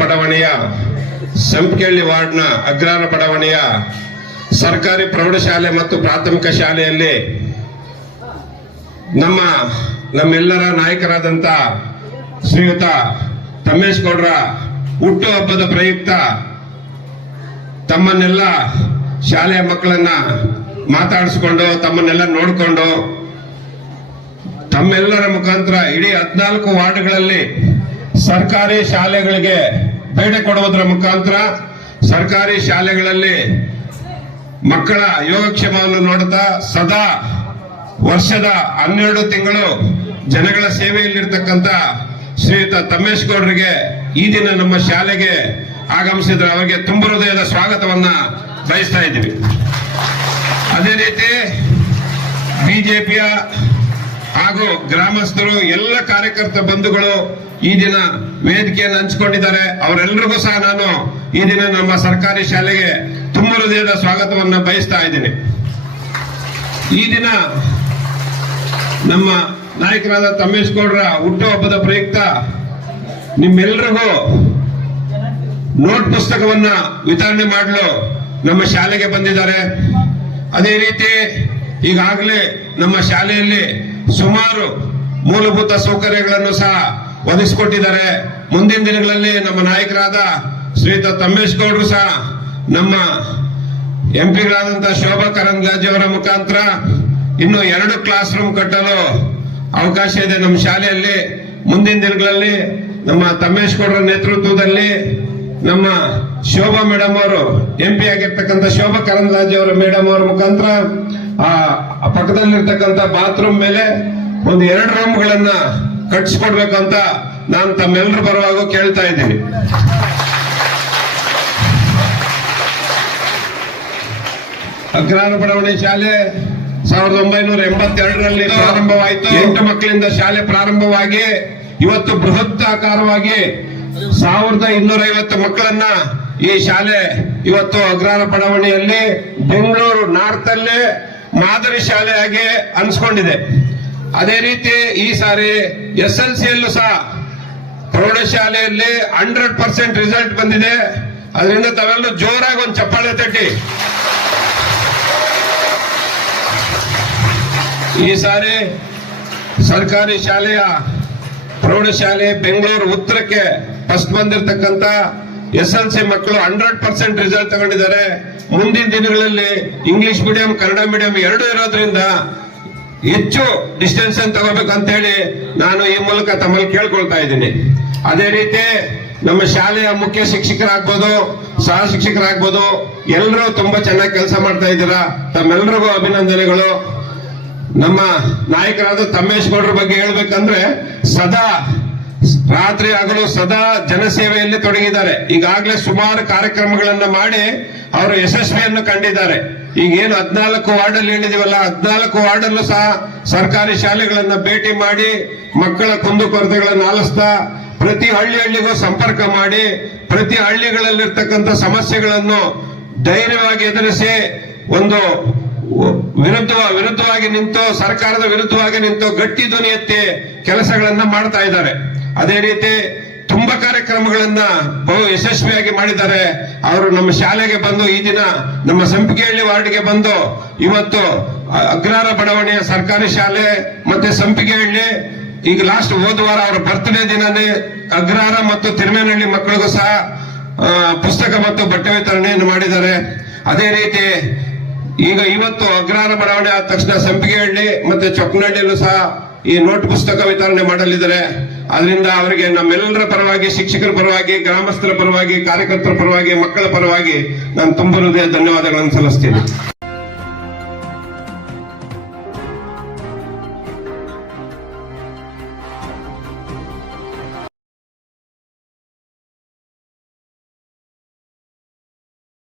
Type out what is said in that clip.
ಬಡಾವಣೆಯ ಸಂಪಿಗೆಹಳ್ಳಿ ವಾರ್ಡ್ನ ಅಗ್ರಹಾರ ಬಡಾವಣೆಯ ಸರ್ಕಾರಿ ಪ್ರೌಢಶಾಲೆ ಮತ್ತು ಪ್ರಾಥಮಿಕ ಶಾಲೆಯಲ್ಲಿ ನಮ್ಮೆಲ್ಲರ ನಾಯಕರಾದಂತ ಶ್ರೀಯುತ ತಮ್ಮೇಶ್ ಗೌಡ್ರ ಹುಟ್ಟು ಹಬ್ಬದ ಪ್ರಯುಕ್ತ ತಮ್ಮನ್ನೆಲ್ಲ ಶಾಲೆಯ ಮಕ್ಕಳನ್ನ ಮಾತಾಡಿಸಿಕೊಂಡು ತಮ್ಮನ್ನೆಲ್ಲ ನೋಡಿಕೊಂಡು ತಮ್ಮೆಲ್ಲರ ಮುಖಾಂತರ ಇಡೀ 14 ವಾರ್ಡ್ಗಳಲ್ಲಿ ಸರ್ಕಾರಿ ಶಾಲೆಗಳಿಗೆ ಬೇಡ ಕೊಡುವುದರ ಮುಖಾಂತರ ಸರ್ಕಾರಿ ಶಾಲೆಗಳಲ್ಲಿ ಮಕ್ಕಳ ಯೋಗಕ್ಷೇಮವನ್ನು ನೋಡುತ್ತಾ ಸದಾ ವರ್ಷದ 12 ತಿಂಗಳು ಜನಗಳ ಸೇವೆಯಲ್ಲಿರ್ತಕ್ಕಂಥ ಶ್ರೀಯುತ ತಮ್ಮೇಶ್ ಗೌಡ್ರಿಗೆ ಈ ದಿನ ನಮ್ಮ ಶಾಲೆಗೆ ಆಗಮಿಸಿದ್ರೆ ಅವರಿಗೆ ತುಂಬ ಹೃದಯದ ಸ್ವಾಗತವನ್ನ ಬಯಸ್ತಾ ಇದ್ದೀವಿ. ಅದೇ ರೀತಿ ಬಿಜೆಪಿಯ ಹಾಗೂ ಗ್ರಾಮಸ್ಥರು ಎಲ್ಲ ಕಾರ್ಯಕರ್ತ ಬಂಧುಗಳು ಈ ದಿನ ವೇದಿಕೆಯನ್ನು ಹಂಚಿಕೊಂಡಿದ್ದಾರೆ. ಅವರೆಲ್ಲರಿಗೂ ಸಹ ನಾನು ಈ ದಿನ ನಮ್ಮ ಸರ್ಕಾರಿ ಶಾಲೆಗೆ ತುಂಬ ಹೃದಯದ ಸ್ವಾಗತವನ್ನ ಬಯಸ್ತಾ ಇದ್ದೀನಿ. ಈ ದಿನ ನಮ್ಮ ನಾಯಕರಾದ ತಮ್ಮೇಶ್ ಗೌಡ್ರ ಹುಟ್ಟುಹಬ್ಬದ ಪ್ರಯುಕ್ತ ನಿಮ್ಮೆಲ್ಲರಿಗೂ ನೋಟ್ ಪುಸ್ತಕವನ್ನ ವಿತರಣೆ ಮಾಡಲು ನಮ್ಮ ಶಾಲೆಗೆ ಬಂದಿದ್ದಾರೆ. ಅದೇ ರೀತಿ ಈಗಾಗಲೇ ನಮ್ಮ ಶಾಲೆಯಲ್ಲಿ ಸುಮಾರು ಮೂಲಭೂತ ಸೌಕರ್ಯಗಳನ್ನು ಸಹ ಒದಗಿಸಿಕೊಟ್ಟಿದ್ದಾರೆ. ಮುಂದಿನ ದಿನಗಳಲ್ಲಿ ನಮ್ಮ ನಾಯಕರಾದ ಶ್ರೀಯುತ ತಮ್ಮೇಶ್ ಗೌಡರು ಸಹ ನಮ್ಮ ಎಂಪಿಗಳಾದಂತಹ ಶೋಭಾ ಕರಂದ್ಲಾಜೆ ಅವರ ಮುಖಾಂತರ ಇನ್ನು 2 ಕ್ಲಾಸ್ ರೂಮ್ ಕಟ್ಟಲು ಅವಕಾಶ ಇದೆ ನಮ್ಮ ಶಾಲೆಯಲ್ಲಿ. ಮುಂದಿನ ದಿನಗಳಲ್ಲಿ ನಮ್ಮ ತಮ್ಮೇಶ್ ಗೌಡರ ನೇತೃತ್ವದಲ್ಲಿ ನಮ್ಮ ಶೋಭಾ ಮೇಡಮ್ ಅವರು ಎಂಪಿ ಆಗಿರ್ತಕ್ಕಂಥ ಶೋಭಾ ಕರಂದ್ಲಾಜೆ ಅವರ ಮೇಡಮ್ ಅವರ ಮುಖಾಂತರ ಆ ಪಕ್ಕದಲ್ಲಿರ್ತಕ್ಕಂಥ ಬಾತ್ರೂಮ್ ಮೇಲೆ ಒಂದು 2 ರೂಮ್ಗಳನ್ನ ಕಟ್ಟಿಸ್ಕೊಡ್ಬೇಕಂತ ನಾನು ತಮ್ಮೆಲ್ಲರ ಪರವಾಗಿ ಕೇಳ್ತಾ ಇದ್ದೀನಿ. ಅಗ್ರಹಾರ ಬಡಾವಣೆ ಶಾಲೆ 1982ರಲ್ಲಿ ಪ್ರಾರಂಭವಾಯಿತು. 8 ಮಕ್ಕಳಿಂದ ಶಾಲೆ ಪ್ರಾರಂಭವಾಗಿ ಇವತ್ತು ಬೃಹತ್ ಆಕಾರವಾಗಿ 1250 ಮಕ್ಕಳನ್ನ ಈ ಶಾಲೆ ಇವತ್ತು ಅಗ್ರಹಾರ ಬಡಾವಣೆಯಲ್ಲಿ ಬೆಂಗಳೂರು ನಾರ್ತ್ ಅಲ್ಲೇ ಮಾದರಿ ಶಾಲೆಯಾಗಿ ಅನ್ಸ್ಕೊಂಡಿದೆ. ಅದೇ ರೀತಿ ಈ ಸಾರಿ SLCಯಲ್ಲೂ ಸಹ ಪ್ರೌಢಶಾಲೆಯಲ್ಲಿ 100% ರಿಸಲ್ಟ್ ಬಂದಿದೆ. ಅದರಿಂದ ತಾವೆಲ್ಲರೂ ಜೋರಾಗಿ ಒಂದು ಚಪ್ಪಾಳೆ ತಟ್ಟಿ. ಈ ಸಾರಿ ಸರ್ಕಾರಿ ಶಾಲೆಯ ಪ್ರೌಢಶಾಲೆ ಬೆಂಗಳೂರು ಉತ್ತರಕ್ಕೆ ಫಸ್ಟ್ ಬಂದಿರತಕ್ಕಂತ SLC ಮಕ್ಕಳು 100% ರಿಸಲ್ಟ್ ತಗೊಂಡಿದ್ದಾರೆ. ಮುಂದಿನ ದಿನಗಳಲ್ಲಿ ಇಂಗ್ಲಿಷ್ ಮೀಡಿಯಂ ಕನ್ನಡ ಮೀಡಿಯಂ ಎರಡೂ ಇರೋದ್ರಿಂದ ಹೆಚ್ಚು ಡಿಸ್ಟೆನ್ಷನ್ ತಗೋಬೇಕಂತ ಹೇಳಿ ನಾನು ಈ ಮೂಲಕ ತಮ್ಮಲ್ಲಿ ಕೇಳ್ಕೊಳ್ತಾ ಇದ್ದೀನಿ. ಅದೇ ರೀತಿ ನಮ್ಮ ಶಾಲೆಯ ಮುಖ್ಯ ಶಿಕ್ಷಕರಾಗ್ಬೋದು, ಸಹ ಶಿಕ್ಷಕರಾಗ್ಬೋದು, ಎಲ್ಲರೂ ತುಂಬಾ ಚೆನ್ನಾಗಿ ಕೆಲಸ ಮಾಡ್ತಾ ಇದ್ದೀರಾ. ತಮ್ಮೆಲ್ಲರಿಗೂ ಅಭಿನಂದನೆಗಳು. ನಮ್ಮ ನಾಯಕರಾದ ತಮ್ಮೇಶ್ ಗೌಡ್ರ ಬಗ್ಗೆ ಹೇಳ್ಬೇಕಂದ್ರೆ ಸದಾ ರಾತ್ರಿ ಹಗಲು ಸದಾ ಜನಸೇವೆಯಲ್ಲಿ ತೊಡಗಿದ್ದಾರೆ. ಈಗಾಗಲೇ ಸುಮಾರು ಕಾರ್ಯಕ್ರಮಗಳನ್ನ ಮಾಡಿ ಅವರು ಯಶಸ್ವಿಯನ್ನು ಕಂಡಿದ್ದಾರೆ. ಈಗೇನು 14 ವಾರ್ಡಲ್ಲಿ ಹೇಳಿದೀವಲ್ಲ, 14 ವಾರ್ಡಲ್ಲೂ ಸಹ ಸರ್ಕಾರಿ ಶಾಲೆಗಳನ್ನ ಭೇಟಿ ಮಾಡಿ ಮಕ್ಕಳ ಕುಂದುಕೊರತೆಗಳನ್ನು ಆಲಿಸ್ತಾ ಪ್ರತಿ ಹಳ್ಳಿಗೂ ಸಂಪರ್ಕ ಮಾಡಿ ಪ್ರತಿ ಹಳ್ಳಿಗಳಲ್ಲಿರ್ತಕ್ಕಂಥ ಸಮಸ್ಯೆಗಳನ್ನು ಧೈರ್ಯವಾಗಿ ಎದುರಿಸಿ ಒಂದು ವಿರುದ್ಧವಾಗಿ ನಿಂತು ಸರ್ಕಾರದ ವಿರುದ್ಧವಾಗಿ ನಿಂತು ಗಟ್ಟಿ ಧ್ವನಿ ಎತ್ತಿ ಕೆಲಸಗಳನ್ನ ಮಾಡ್ತಾ ಇದ್ದಾರೆ. ಅದೇ ರೀತಿ ತುಂಬಾ ಕಾರ್ಯಕ್ರಮಗಳನ್ನ ಬಹು ಯಶಸ್ವಿಯಾಗಿ ಮಾಡಿದ್ದಾರೆ. ಅವರು ನಮ್ಮ ಶಾಲೆಗೆ ಬಂದು ಈ ದಿನ ನಮ್ಮ ಸಂಪಿಗೆಹಳ್ಳಿ ವಾರ್ಡ್ಗೆ ಬಂದು ಇವತ್ತು ಅಗ್ರಹಾರ ಬಡಾವಣೆಯ ಸರ್ಕಾರಿ ಶಾಲೆ ಮತ್ತೆ ಸಂಪಿಗೆಹಳ್ಳಿ ಈಗ ಲಾಸ್ಟ್ ಹೋದ ವಾರ ಅವರ ಬರ್ತ್ಡೇ ದಿನನೇ ಅಗ್ರಹಾರ ಮತ್ತು ತಿರುಮೇನಹಳ್ಳಿ ಮಕ್ಕಳಿಗೂ ಸಹ ಪುಸ್ತಕ ಮತ್ತು ಬಟ್ಟೆ ವಿತರಣೆಯನ್ನು ಮಾಡಿದ್ದಾರೆ. ಅದೇ ರೀತಿ ಈಗ ಇವತ್ತು ಅಗ್ರಹಾರ ಬಡಾವಣೆ ಆದ ತಕ್ಷಣ ಸಂಪಿಗೆಹಳ್ಳಿ ಮತ್ತೆ ಚೊಕ್ಕನಹಳ್ಳಿಯಲ್ಲೂ ಸಹ ಈ ನೋಟ್ ಪುಸ್ತಕ ವಿತರಣೆ ಮಾಡಲಿದ್ದಾರೆ. ಅದರಿಂದ ಅವರಿಗೆ ನಮ್ಮೆಲ್ಲರ ಪರವಾಗಿ, ಶಿಕ್ಷಕರ ಪರವಾಗಿ, ಗ್ರಾಮಸ್ಥರ ಪರವಾಗಿ, ಕಾರ್ಯಕರ್ತರ ಪರವಾಗಿ, ಮಕ್ಕಳ ಪರವಾಗಿ ನಾನು ತುಂಬ ಹೃದಯ ಧನ್ಯವಾದಗಳನ್ನು ಸಲ್ಲಿಸ್ತೀನಿ.